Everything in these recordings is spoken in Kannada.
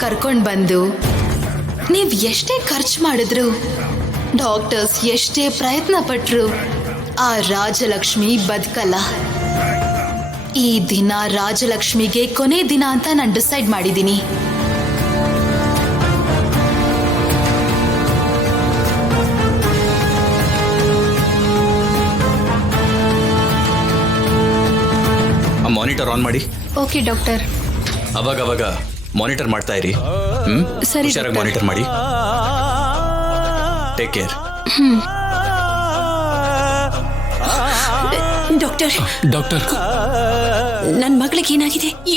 ಕರ್ಕೊಂಡ್ ಬಂದು ನೀವ್ ಎಷ್ಟೇ ಖರ್ಚು ಮಾಡಿದ್ರು, ಡಾಕ್ಟರ್ಸ್ ಎಷ್ಟೇ ಪ್ರಯತ್ನ ಪಟ್ರು, ಆ ರಾಜಲಕ್ಷ್ಮಿ ಬದುಕಲ್ಲ. ಈ ದಿನ ರಾಜಲಕ್ಷ್ಮಿಗೆ ಕೊನೆ ದಿನ ಅಂತ ನಾನು ಡಿಸೈಡ್ ಮಾಡಿದ್ದೀನಿ. ಮಾನಿಟರ್ ಆನ್ ಮಾಡಿ. Okay doctor. ಅವಾಗ ಮಾನಿಟರ್ ಮಾಡ್ತಾ ಇರಿ. ಸರಿ, ಹುಷಾರಾಗಿ ಮಾನಿಟರ್ ಮಾಡಿ. Take care. ಡಾಕ್ಟರ್ ಡಾಕ್ಟರ್, ನನ್ನ ಮಗಳಿಗೆ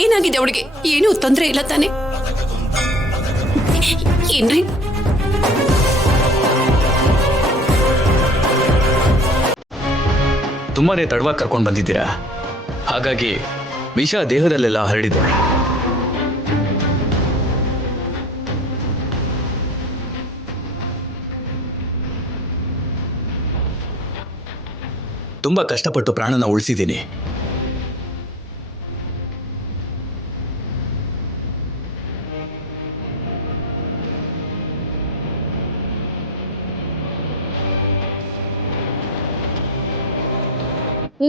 ಏನಾಗಿದೆ ಅವಳಿಗೆ? ಏನೂ ತೊಂದರೆ ಇಲ್ಲ ತಾನೆ? ಏನ್ರಿ? ತುಂಬಾನೇ ತಡವಾಗಿ ಕರ್ಕೊಂಡು ಬಂದಿದ್ದೀರಾ, ಹಾಗಾಗಿ ವಿಷ ದೇಹದಲ್ಲೆಲ್ಲ ಹರಡಿದೆ. ತುಂಬಾ ಕಷ್ಟಪಟ್ಟು ಪ್ರಾಣನ ಉಳಿಸಿದ್ದೀನಿ.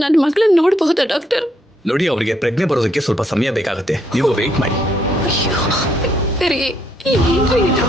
ನನ್ನ ಮಗಳನ್ನ ನೋಡಬಹುದಾ ಡಾಕ್ಟರ್? ನೋಡಿ, ಅವರಿಗೆ ಪ್ರಜ್ಞೆ ಬರೋದಕ್ಕೆ ಸ್ವಲ್ಪ ಸಮಯ ಬೇಕಾಗುತ್ತೆ. ನೀವು ವೇಟ್ ಮಾಡಿ. ಅಯ್ಯೋ, ಏನ್ರಿ ಇದು?